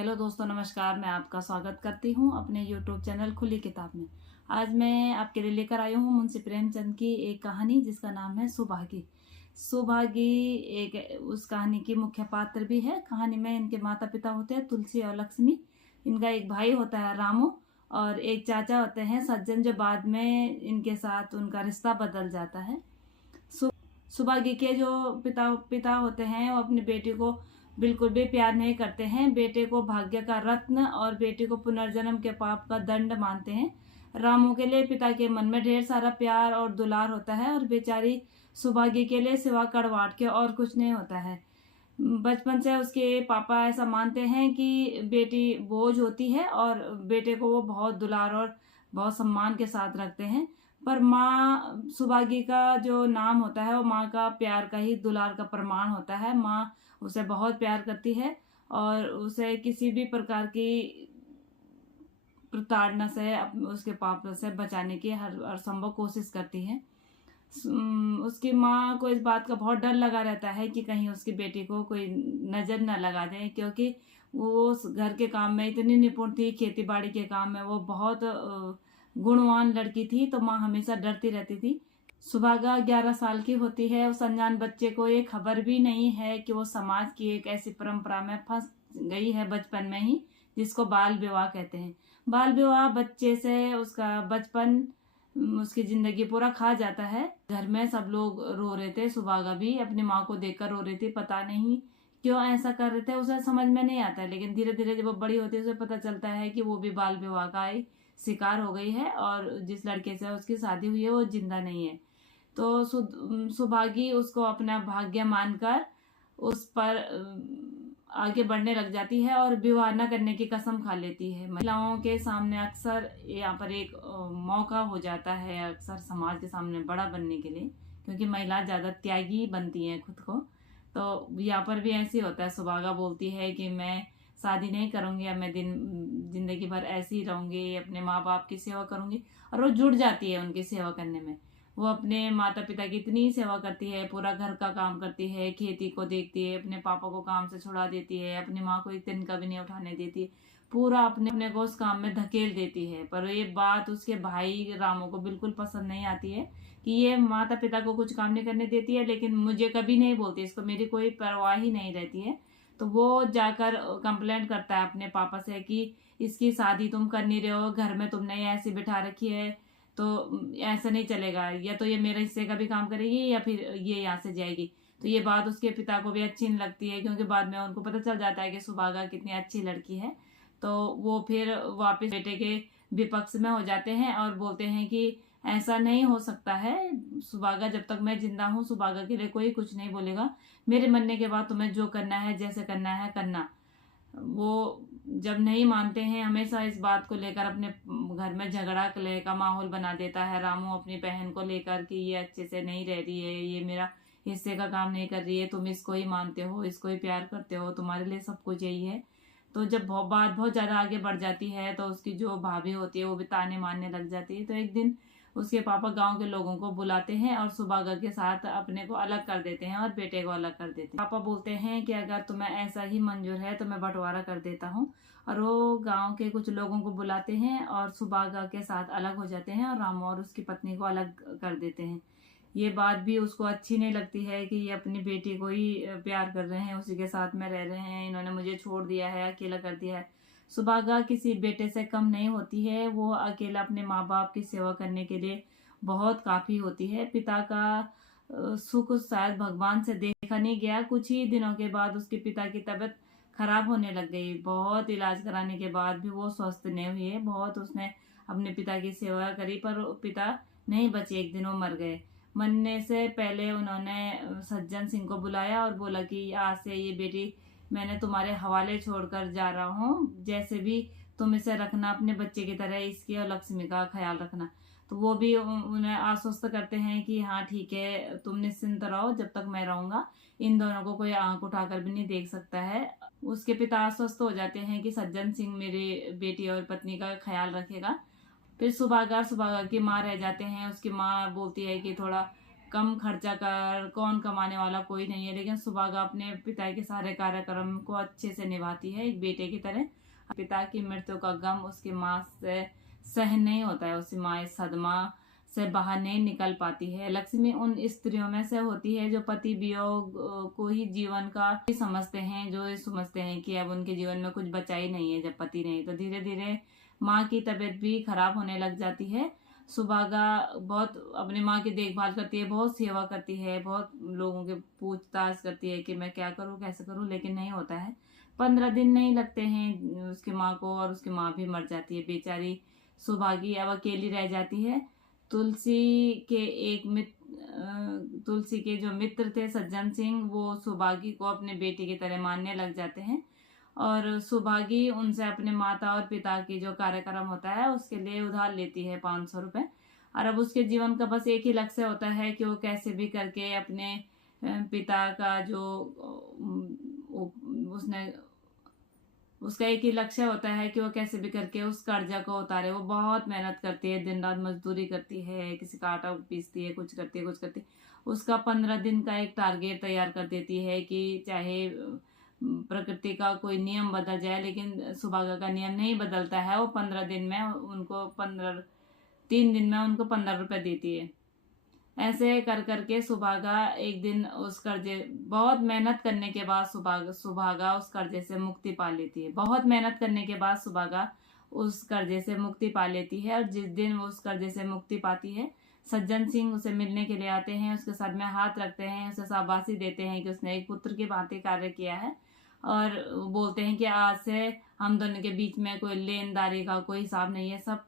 Hello दोस्तों, नमस्कार। मैं आपका स्वागत करती हूँ अपने यूट्यूब चैनल खुली किताब में। आज मैं आपके लिए लेकर आई हूँ मुंशी प्रेमचंद की एक कहानी जिसका नाम है सुभागी। सुभागी एक उस कहानी की मुख्य पात्र भी है। कहानी में इनके माता पिता होते हैं तुलसी और लक्ष्मी। इनका एक भाई होता है रामू और एक चाचा होते हैं सज्जन, जो बाद में इनके साथ उनका रिश्ता बदल जाता है। सुभागी के जो पिता होते हैं वो अपनी बेटी को बिल्कुल भी प्यार नहीं करते हैं। बेटे को भाग्य का रत्न और बेटी को पुनर्जन्म के पाप का दंड मानते हैं। रामू के लिए पिता के मन में ढेर सारा प्यार और दुलार होता है और बेचारी सुभागी के लिए सिवा कड़वाहट के और कुछ नहीं होता है। बचपन से उसके पापा ऐसा मानते हैं कि बेटी बोझ होती है और बेटे को वो बहुत दुलार और बहुत सम्मान के साथ रखते हैं। पर माँ सुभागी का जो नाम होता है वो माँ का प्यार का ही दुलार का प्रमाण होता है। माँ उसे बहुत प्यार करती है और उसे किसी भी प्रकार की प्रताड़ना से उसके पाप से बचाने की हर संभव कोशिश करती है। उसकी माँ को इस बात का बहुत डर लगा रहता है कि कहीं उसकी बेटी को कोई नजर न लगा दे, क्योंकि वो उस घर के काम में इतनी निपुण थी, खेती बाड़ी के काम में वो बहुत गुणवान लड़की थी। तो माँ हमेशा डरती रहती थी। सुभागा 11 साल की होती है। उस अनजान बच्चे को ये खबर भी नहीं है कि वो समाज की एक ऐसी परंपरा में फंस गई है बचपन में ही, जिसको बाल विवाह कहते हैं। बाल विवाह बच्चे से उसका बचपन, उसकी जिंदगी पूरा खा जाता है। घर में सब लोग रो रहे थे, सुभागा भी अपनी माँ को देखकर रो रही थी। पता नहीं क्यों ऐसा कर रहे थे, उसे समझ में नहीं आता है। लेकिन धीरे धीरे जब वो बड़ी होती है उसे पता चलता है कि वो भी बाल विवाह का ही शिकार हो गई है और जिस लड़के से उसकी शादी हुई है वो जिंदा नहीं है। तो सुभागी उसको अपना भाग्य मानकर उस पर आगे बढ़ने लग जाती है और विवाह न करने की कसम खा लेती है। महिलाओं के सामने अक्सर यहाँ पर एक मौका हो जाता है, अक्सर समाज के सामने बड़ा बनने के लिए, क्योंकि महिला ज्यादा त्यागी बनती हैं खुद को। तो यहाँ पर भी ऐसे होता है। सुभागा बोलती है कि मैं शादी नहीं करूंगी, अब मैं जिंदगी भर ऐसी ही रहूंगी, अपने माँ बाप की सेवा करूंगी। और वो जुड़ जाती है उनकी सेवा करने में। वो अपने माता पिता की इतनी सेवा करती है, पूरा घर का काम करती है, खेती को देखती है, अपने पापा को काम से छुड़ा देती है, अपनी माँ को एक दिन का भी नहीं उठाने देती, पूरा अपने अपने को उस काम में धकेल देती है। पर ये बात उसके भाई रामू को बिल्कुल पसंद नहीं आती है कि ये माता पिता को कुछ काम नहीं करने देती है, लेकिन मुझे कभी नहीं बोलती, इसको मेरी कोई परवाह ही नहीं रहती है। तो वो जाकर कंप्लेंट करता है अपने पापा से कि इसकी शादी तुम कर नहीं रहे हो, घर में तुमने ऐसी बिठा रखी है, तो ऐसा नहीं चलेगा। या तो ये मेरे हिस्से का भी काम करेगी या फिर ये यहाँ से जाएगी। तो ये बात उसके पिता को भी अच्छी नहीं लगती है, क्योंकि बाद में उनको पता चल जाता है कि सुभागा कितनी अच्छी लड़की है। तो वो फिर वापस बेटे के विपक्ष में हो जाते हैं और बोलते हैं कि ऐसा नहीं हो सकता है, सुभागा जब तक मैं जिंदा हूँ सुभागा के लिए कोई कुछ नहीं बोलेगा। मेरे मरने के बाद तुम्हें जो करना है, जैसे करना है करना। वो जब नहीं मानते हैं, हमेशा इस बात को लेकर अपने घर में झगड़ा कलह का माहौल बना देता है। रामू अपनी बहन को लेकर कि ये अच्छे से नहीं रह रही है, ये मेरा हिस्से का काम नहीं कर रही है, तुम इसको ही मानते हो, इसको ही प्यार करते हो, तुम्हारे लिए सब कुछ यही है। तो जब बात बहुत ज्यादा आगे बढ़ जाती है तो उसकी जो भाभी होती है वो भी ताने मारने लग जाती है। तो एक दिन उसके पापा गांव के लोगों को बुलाते हैं और सुभागा के साथ अपने को अलग कर देते हैं और बेटे को अलग कर देते हैं। पापा बोलते हैं कि अगर तुम्हें ऐसा ही मंजूर है तो मैं बंटवारा कर देता हूँ। और वो गांव के कुछ लोगों को बुलाते हैं और सुभागा के साथ अलग हो जाते हैं और रामू और उसकी पत्नी को अलग कर देते हैं। ये बात भी उसको अच्छी नहीं लगती है कि ये अपनी बेटी को ही प्यार कर रहे हैं, उसी के साथ में रह रहे हैं, इन्होंने मुझे छोड़ दिया है, अकेला कर दिया है। सुभागा किसी बेटे से कम नहीं होती है। वो अकेला अपने माँ बाप की सेवा करने के लिए बहुत काफी होती है। पिता का सुख शायद भगवान से देखा नहीं गया। कुछ ही दिनों के बाद उसके पिता की तबीयत खराब होने लग गई। बहुत इलाज कराने के बाद भी वो स्वस्थ नहीं हुए। बहुत उसने अपने पिता की सेवा करी पर पिता नहीं बचे, एक दिन वो मर गए। मरने से पहले उन्होंने सज्जन सिंह को बुलाया और बोला कि आज से ये बेटी मैंने तुम्हारे हवाले छोड़कर जा रहा हूँ, जैसे भी तुम इसे रखना, अपने बच्चे की तरह इसकी और लक्ष्मी का ख्याल रखना। तो वो भी उन्हें आश्वस्त करते हैं कि हाँ ठीक है, तुम निश्चिंत रहो, जब तक मैं रहूंगा इन दोनों को कोई आंख उठाकर भी नहीं देख सकता है। उसके पिता आश्वस्त हो जाते हैं कि सज्जन सिंह मेरी बेटी और पत्नी का ख्याल रखेगा। फिर सुभागा की माँ रह जाते हैं। उसकी माँ बोलती है कि थोड़ा कम खर्चा कर कौन कमाने वाला कोई नहीं है, लेकिन सुभागा अपने पिता के सारे कार्यक्रम को अच्छे से निभाती है एक बेटे की तरह। पिता की मृत्यु का गम उसकी माँ से सहन नहीं होता है, उसकी माँ इस सदमा से बाहर नहीं निकल पाती है। लक्ष्मी उन स्त्रियों में से होती है जो पति वियोग को ही जीवन का समझते हैं, जो समझते हैं कि अब उनके जीवन में कुछ बचा ही नहीं है जब पति नहीं। तो धीरे धीरे माँ की तबीयत भी खराब होने लग जाती है। सुभागा बहुत अपनी माँ की देखभाल करती है, बहुत सेवा करती है, बहुत लोगों के पूछताछ करती है कि मैं क्या करूँ कैसे करूँ, लेकिन नहीं होता है। 15 दिन नहीं लगते हैं उसकी माँ को, और उसकी माँ भी मर जाती है बेचारी। सुभागी अब अकेली रह जाती है। तुलसी के जो मित्र थे सज्जन सिंह, वो सुभागी को अपने बेटी की तरह मानने लग जाते हैं, और सुभागी उनसे अपने माता और पिता की जो कार्यक्रम होता है उसके लिए उधार लेती है 500 रुपये। और अब उसके जीवन का बस एक ही लक्ष्य होता है कि वो कैसे भी करके अपने पिता का जो उसका एक ही लक्ष्य होता है कि वो कैसे भी करके उस कर्जा को उतारे। वो बहुत मेहनत करती है, दिन रात मजदूरी करती है, किसी का आटा पीसती है, कुछ करती है। उसका 15 दिन का एक टारगेट तैयार कर देती है कि चाहे प्रकृति का कोई नियम बदल जाए, लेकिन सुभागा का नियम नहीं बदलता है। वो 15 दिन में उनको 3 दिन में उनको 15 रुपये देती है। ऐसे कर करके सुभागा एक दिन उस कर्जे, बहुत मेहनत करने के बाद सुभागा उस कर्जे से मुक्ति पा लेती है। बहुत मेहनत करने के बाद सुभागा उस कर्जे से मुक्ति पा लेती है। और जिस दिन वो उस कर्जे से मुक्ति पाती है, सज्जन सिंह उसे मिलने के लिए आते हैं, उसके सर में हाथ रखते हैं, उसे शाबाशी देते हैं कि उसने एक पुत्र की भांति कार्य किया है, और बोलते हैं कि आज से हम दोनों के बीच में कोई लेनदारी का कोई हिसाब नहीं है, सब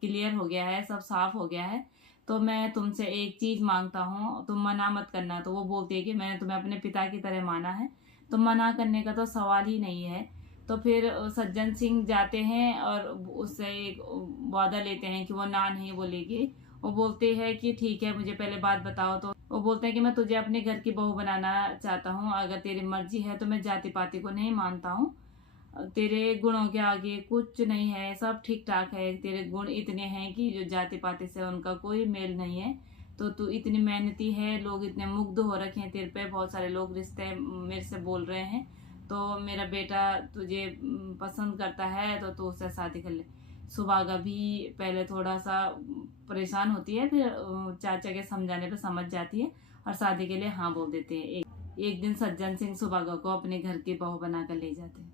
क्लियर हो गया है, सब साफ हो गया है। तो मैं तुमसे एक चीज मांगता हूँ, तुम मना मत करना। तो वो बोलती है कि मैंने तुम्हें अपने पिता की तरह माना है, तो मना करने का तो सवाल ही नहीं है। तो फिर सज्जन सिंह जाते हैं और उससे एक वादा लेते हैं कि वो ना नहीं बोलेगी। वो बोलते हैं कि ठीक है, मुझे पहले बात बताओ। तो वो बोलते हैं कि मैं तुझे अपने घर की बहू बनाना चाहता हूँ, अगर तेरी मर्जी है तो मैं जाति पाति को नहीं मानता हूँ, तेरे गुणों के आगे कुछ नहीं है, सब ठीक ठाक है। तेरे गुण इतने हैं कि जो जाति पाति से उनका कोई मेल नहीं है। तो तू इतनी मेहनती है, लोग इतने मुग्ध हो रखे हैं तेरे पे, बहुत सारे लोग रिश्ते मेरे से बोल रहे हैं, तो मेरा बेटा तुझे पसंद करता है, तो तू उससे शादी कर ले। सुभागा भी पहले थोड़ा सा परेशान होती है, फिर चाचा के समझाने पे समझ जाती है और शादी के लिए हाँ बोल देते हैं। एक दिन सज्जन सिंह सुभागा को अपने घर की बहू बनाकर ले जाते हैं।